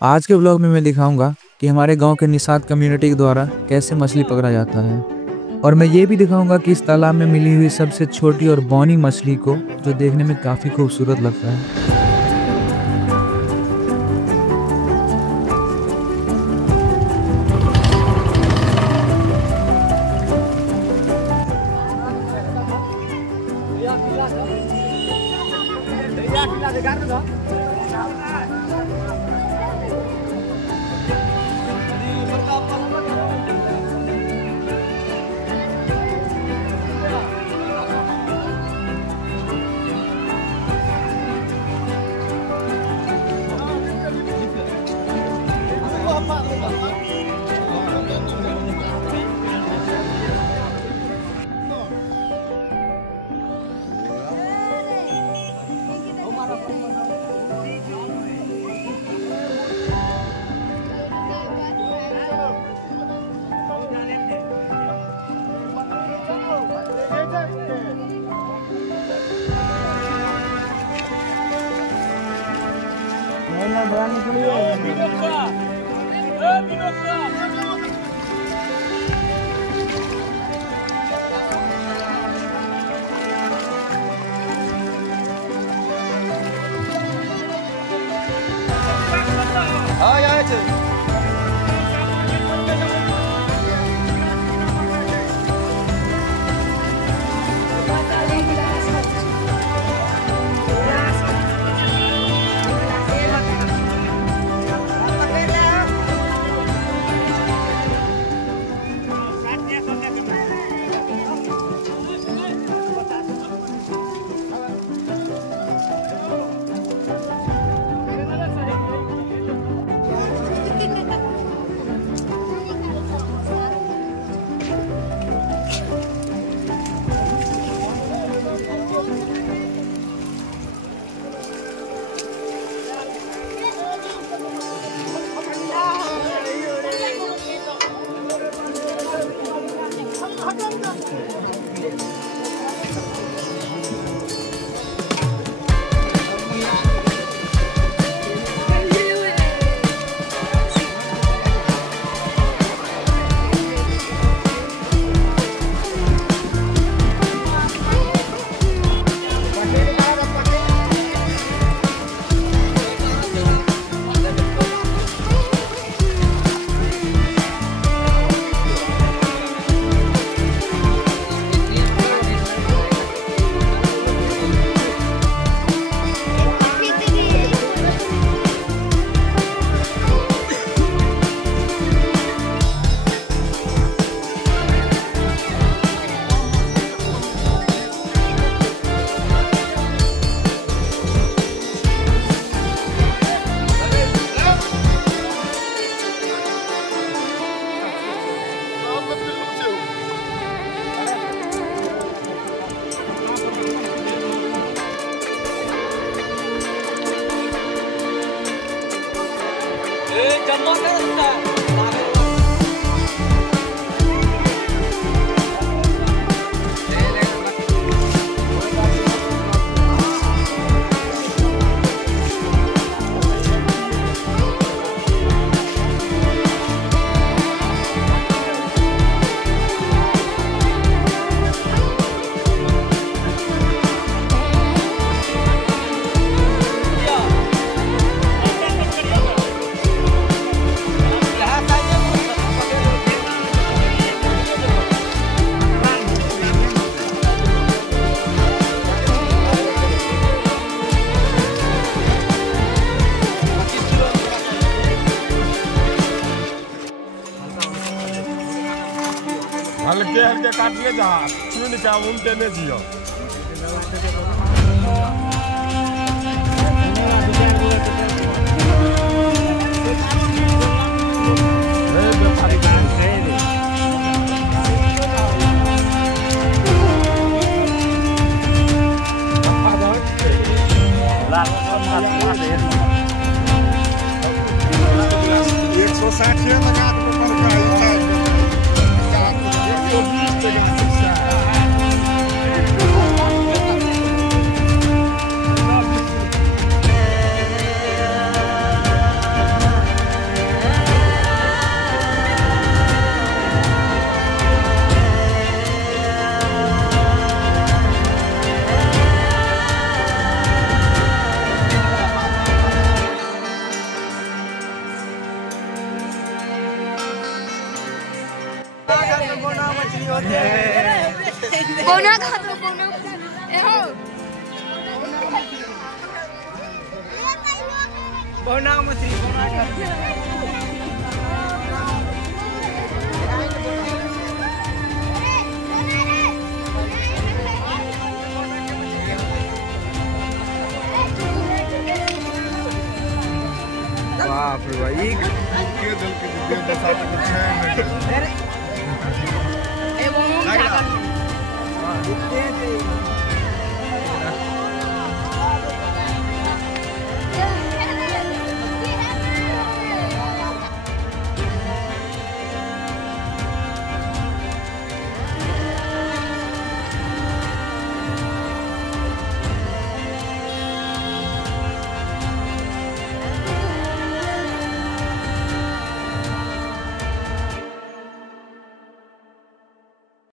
आज के ब्लॉग में मैं दिखाऊंगा कि हमारे गांव के निषाद कम्युनिटी के द्वारा कैसे मछली पकड़ा जाता है, और मैं ये भी दिखाऊंगा कि इस तालाब में मिली हुई सबसे छोटी और बौनी मछली को, जो देखने में काफ़ी खूबसूरत लगता है। हल्के हल्के काटले जा चुन का उल्टे में जियो कौना खा तो कौना ए हो बहुना मछली बहुना खा बाप रे भाई के दल के दशा कुछ है ए वो लग रहा हां